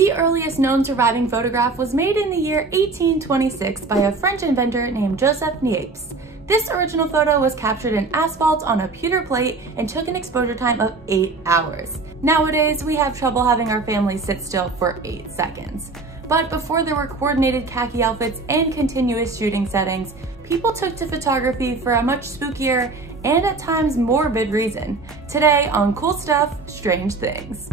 The earliest known surviving photograph was made in the year 1826 by a French inventor named Joseph Niepce. This original photo was captured in asphalt on a pewter plate and took an exposure time of 8 hours. Nowadays, we have trouble having our families sit still for 8 seconds. But before there were coordinated khaki outfits and continuous shooting settings, people took to photography for a much spookier and at times morbid reason. Today on Cool Stuff, Strange Things.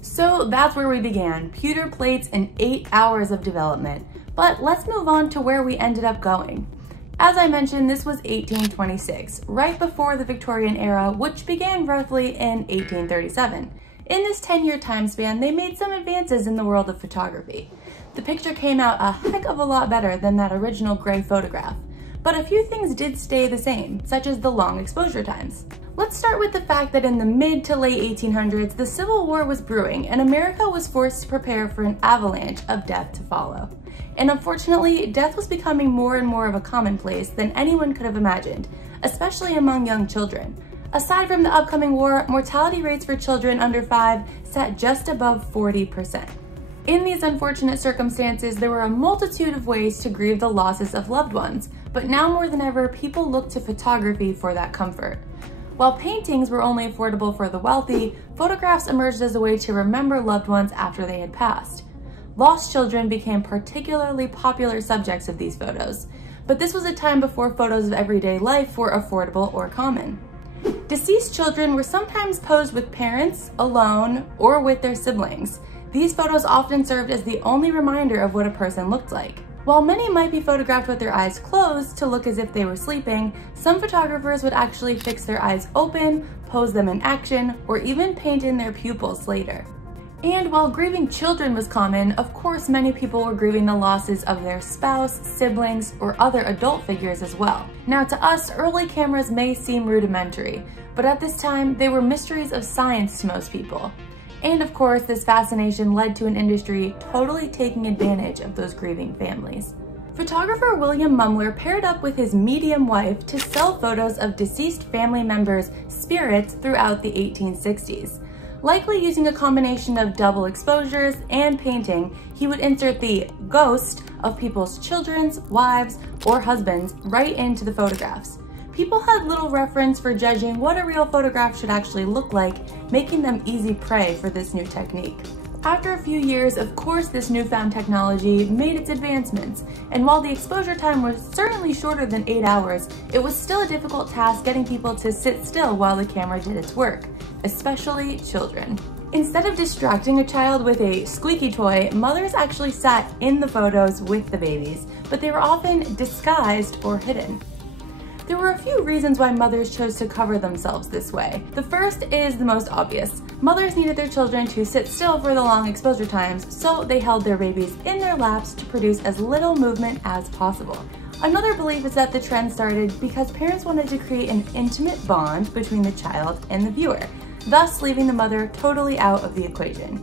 So that's where we began, pewter plates and 8 hours of development. But let's move on to where we ended up going. As I mentioned, this was 1826, right before the Victorian era, which began roughly in 1837. In this 10-year time span, they made some advances in the world of photography. The picture came out a heck of a lot better than that original gray photograph. But a few things did stay the same, such as the long exposure times. Let's start with the fact that in the mid to late 1800s, the Civil War was brewing and America was forced to prepare for an avalanche of death to follow. And unfortunately, death was becoming more and more of a commonplace than anyone could have imagined, especially among young children. Aside from the upcoming war, mortality rates for children under 5 sat just above 40%. In these unfortunate circumstances, there were a multitude of ways to grieve the losses of loved ones, but now more than ever, people look to photography for that comfort. While paintings were only affordable for the wealthy, photographs emerged as a way to remember loved ones after they had passed. Lost children became particularly popular subjects of these photos, but this was a time before photos of everyday life were affordable or common. Deceased children were sometimes posed with parents, alone, or with their siblings. These photos often served as the only reminder of what a person looked like. While many might be photographed with their eyes closed to look as if they were sleeping, some photographers would actually fix their eyes open, pose them in action, or even paint in their pupils later. And while grieving children was common, of course many people were grieving the losses of their spouse, siblings, or other adult figures as well. Now to us, early cameras may seem rudimentary, but at this time they were mysteries of science to most people. And of course, this fascination led to an industry totally taking advantage of those grieving families. Photographer William Mumler paired up with his medium wife to sell photos of deceased family members' spirits throughout the 1860s. Likely using a combination of double exposures and painting, he would insert the ghost of people's children's, wives, or husbands right into the photographs. People had little reference for judging what a real photograph should actually look like, making them easy prey for this new technique. After a few years, of course, this newfound technology made its advancements, and while the exposure time was certainly shorter than 8 hours, it was still a difficult task getting people to sit still while the camera did its work, especially children. Instead of distracting a child with a squeaky toy, mothers actually sat in the photos with the babies, but they were often disguised or hidden. There were a few reasons why mothers chose to cover themselves this way. The first is the most obvious. Mothers needed their children to sit still for the long exposure times, so they held their babies in their laps to produce as little movement as possible. Another belief is that the trend started because parents wanted to create an intimate bond between the child and the viewer, thus leaving the mother totally out of the equation.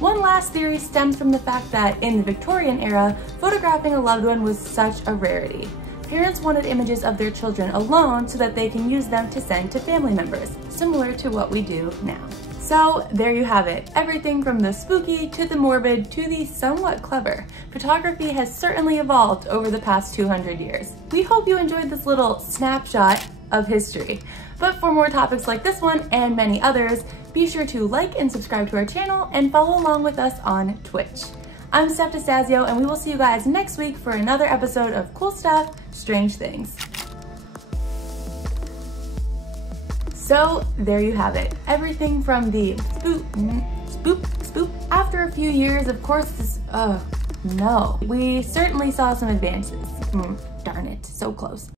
One last theory stems from the fact that in the Victorian era, photographing a loved one was such a rarity. Parents wanted images of their children alone so that they can use them to send to family members, similar to what we do now. So there you have it, everything from the spooky to the morbid to the somewhat clever. Photography has certainly evolved over the past 200 years. We hope you enjoyed this little snapshot of history. But for more topics like this one and many others, be sure to like and subscribe to our channel and follow along with us on Twitch. I'm Steph DeStazio, and we will see you guys next week for another episode of Cool Stuff, Strange Things. So there you have it, everything from the spoop. After a few years, of course, we certainly saw some advances. Darn it, so close.